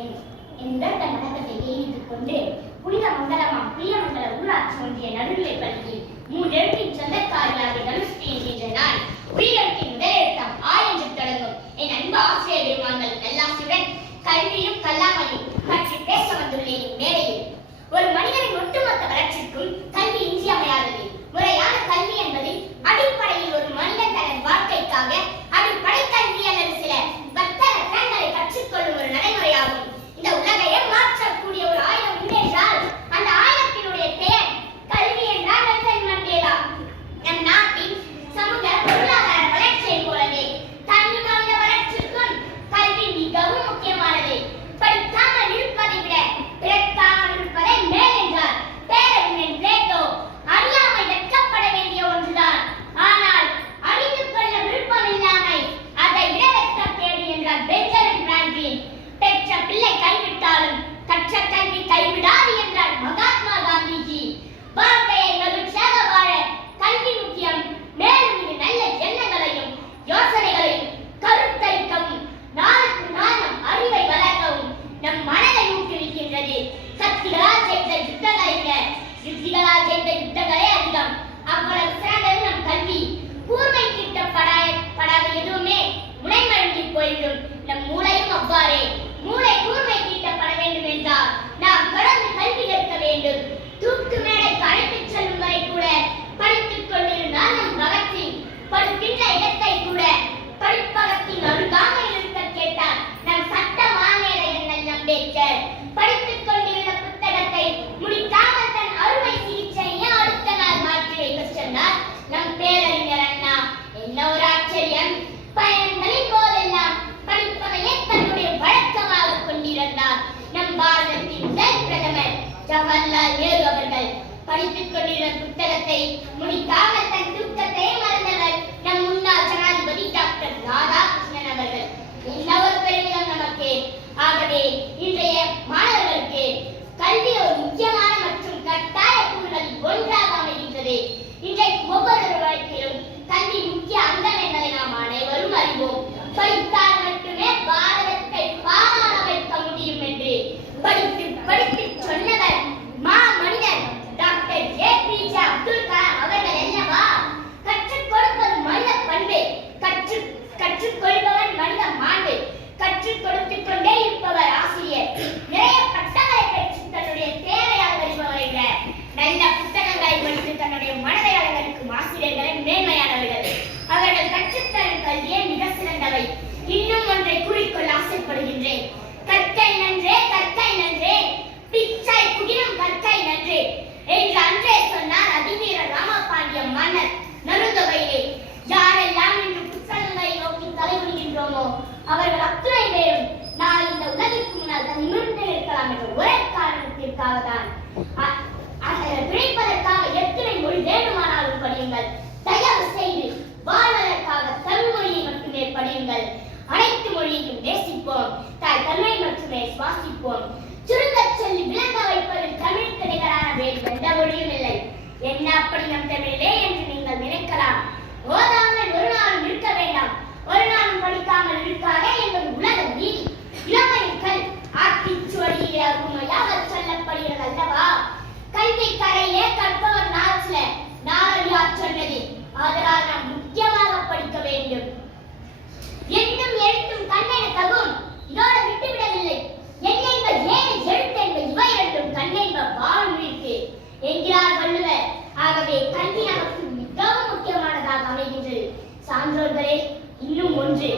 என்ற வணக்கத்தை தெரிவித்துக் கொண்டு புனித மண்டலமாம் பிரியமண்டல ஊராட்சி ஒன்றிய நடுநிலைப் பள்ளியில் மூன்றெழுத்தின் சொந்தக்காரியாக தனுஷ்கின்ற நாள் உயிரெழுத்தின் முதலெழுத்தாம் ஆ என்று தொடங்கும் என் அன்பு ஆசிரியர் பெருமான்கள் நல்லாசியுடன் கல்வியும் கல்லாமையும் பற்றி பேச வந்துள்ளேன் மேடையில். ஒரு மனிதனின் ஒட்டுமொத்த வளர்ச்சிக்கும் கல்வி இன்றியமையாதது. முறையான கல்வி என்பது அடிப்படையில் ஒரு மனிதன் தனது வாழ்க்கைக்காக அடிப்படை கல்வி அல்லது சில திறன்களை கற்றுக்கொள்ளும் ஒரு நடைமுறையாகும். இந்த உலகையே மாற்றக்கூடிய ஒரு ஆயுதம் உண்டு என்றால் அந்த ஆயுதத்தினுடைய பெயர் கல்வி என்றால் நெல்சன் மண்டேலா. நம் நாட்டின் சமூக பொருளாதார வளர்ச்சியை போலவே தனி மனித வளர்ச்சிக்கும் கல்வி மிகவும் முக்கியமானது. படிக்காமல் இருப்பதை விட பிறக்காமல் இருப்பதை மேல் என்றார் பேரறிஞர் பிளேட்டோ. அறியாமை வெட்கப்பட வேண்டிய ஒன்றுதான், ஆனால் அறிந்து கொள்ள விருப்பம் இல்லாமல் அதை விட வெட்கப்பேடு என்றார் பெஞ்சமின் பிராங்கிலின். பெற்ற பிள்ளை கைவிட்டாலும் கற்ற கல்வி கைவிடாது என்றார் மகாத்மா காந்திஜி. வாழ்க்கையை மகிழ்ச்சியாக வாழ கல்வி முக்கியம். மேலும் இது நல்ல எண்ணங்களையும் யோசனைகளையும் கருத்தரிக்கவும் நாளுக்கு நாள் நம் அறிவை வளர்க்கவும் நம் மனதை ஊக்குவிக்கின்றது. கத்திகளால் செய்த யுத்தங்களை விட யுத்திகளால் செய்த யுத்தங்களே அதிகம். அவ்வளவு சிறந்தது நம் கல்வி. கூர்மை கிட்டப்படாத எதுவுமே முனைமழுங்கி போய்விடும். நம் மூளையும் அவ்வாறே. மூளை கூர்மை தீட்டப்பட வேண்டும் என்றால் நாம் தொடர்ந்து கல்வி கற்க வேண்டும். தூக்கு மேடைக்கு அழைத்துச் செல்லும் வரை கூட படித்துக் கொண்டிருந்தால் நம் பகத்சிங், படுக்கின்ற இடத்தை கூட படிப்பகத்தின் அருகாமையில் இருக்க கேட்டார் நம் சட்ட மாநேரையர் அம்பேத்கர். படித்துக் கொண்டிருந்த புத்தகத்தை முடிக்காமல் தன் அறுவை சிகிச்சையை அடுத்த நாள் மாற்றி வைக்க சொன்னார் நம் பேரறிஞர் அண்ணா. என்ன ஒரு ஆச்சரியம்! பயணங்களின் போதெல்லாம் படிப்பதையே தன்னுடைய வழக்கமாக கொண்டிருந்தார் நம் பாரதத்தின் முதல் பிரதமர் ஜவஹர்லால் நேரு அவர்கள். படித்துக் கொண்டிருந்த புத்தகத்தை முடிக்காமல் தன் தூக்கத்தை மறந்தவர் நம் முன்னாள் ஜனாதிபதி டாக்டர் ராதாகிருஷ்ணன் அவர்கள். என்ன ஒரு பெருமிதம் நமக்கு! ஆகவே இன்றைய மாணவர்களுக்கு கல்வி ஒரு முக்கியமான மற்றும் கட்டாய கூறுகளில் ஒன்றாக அமைகின்றது. இன்றைக்கு ஒவ்வொரு வாழ்க்கையிலும் கல்வி முக்கிய அங்கம் என்பதை நாம் அனைவரும் அறிவோம். படித்தால் மட்டுமே பாரதத்தை பாராள வைக்க முடியும் என்று படித்து படித்து சொன்னவர் மா மனிதர் டாக்டர் APJ அப்துல் கலாம் அவர்கள் அல்லவா? கற்றுக் கொடுப்பது மனித பண்பு, கற்றுக்கொள்பவன் மனித மாண்பு. கற்றுக் கொடுத்துக் கொண்டே இருப்பவர் ஆசிரியர். நிறைய பட்டங்களை பெற்று தன்னுடைய தேவையாக வருபவரை விட நல்ல புத்தகங்களை படித்து தன்னுடைய மனதை அலங்கரிக்கும் ஆசிரியர்களை மேன்மையானவர்கள். அவர்கள் கற்றுத்தரும் கல்வியே மிக சிறந்தவை. இன்னும் ஒன்றை கூறிக்கொள்ள ஆசைப்படுகின்றேன். கற்கை நன்றே, கற்கை நன்றே, பிச்சை புகினும் கற்கை நன்றே என்று அன்றே சொன்னார் அதிவீரர் ராமபாண்டிய மன்னர் நருந்தொகையிலே. யாரெல்லாம் இன்று புத்தகங்களை நோக்கி தலைகுனிகின்றோமோ அவர்கள் அத்துணை பேரும் நான் இந்த உலகிற்கு முன்னால் நிமிர்ந்து நிற்கலாம் என்ற ஒரே காரணத்திற்காக தான். பிழைப்பதற்காக எத்தனை மொழி வேண்டுமானாலும் படியுங்கள். தயவு செய்து வாழ்வதற்காக தமிழ் மொழியை மட்டுமே படியுங்கள். அனைத்து மொழியையும் நேசிப்போம். தாய் தமிழை மட்டுமே சுவாசிப்போம். சுருங்கச் சொல்லி விளங்க வைப்பதில் தமிழுக்கு நிகரான வேறு எந்த மொழியும் இல்லை. என்ன அப்படி நம் தமிழிலே என்று நீங்கள் நினைக்கலாம். ஓதாமல் ஒரு நாளும் இருக்க வேண்டாம், ஒரு நாளும் படிக்காமல் இருக்காதே என்பது உலக நீதி. இளமையின் கல் ஆத்திச்சுவடியாக சொல்லப்படுகிறது அல்லவா? கல்வி கரையே கற்பவர் நாளடியார் சொன்னது. அதனால் நாம் முக்கியமாக படிக்க வேண்டும். எண்ணும் எழுத்தும் கண்ணென தகும் இதோடு விட்டுவிடவில்லை. எண்ணென்பது ஏழு எழுத்து என்பது இவை இரண்டும் கண்ணென்ப வாழ்விற்கு என்கிறார் வள்ளுவர். ஆகவே கல்வி நமக்கு மிகவும் முக்கியமானதாக அமைகின்றது. சான்றோர்களே, இன்னும் ஒன்று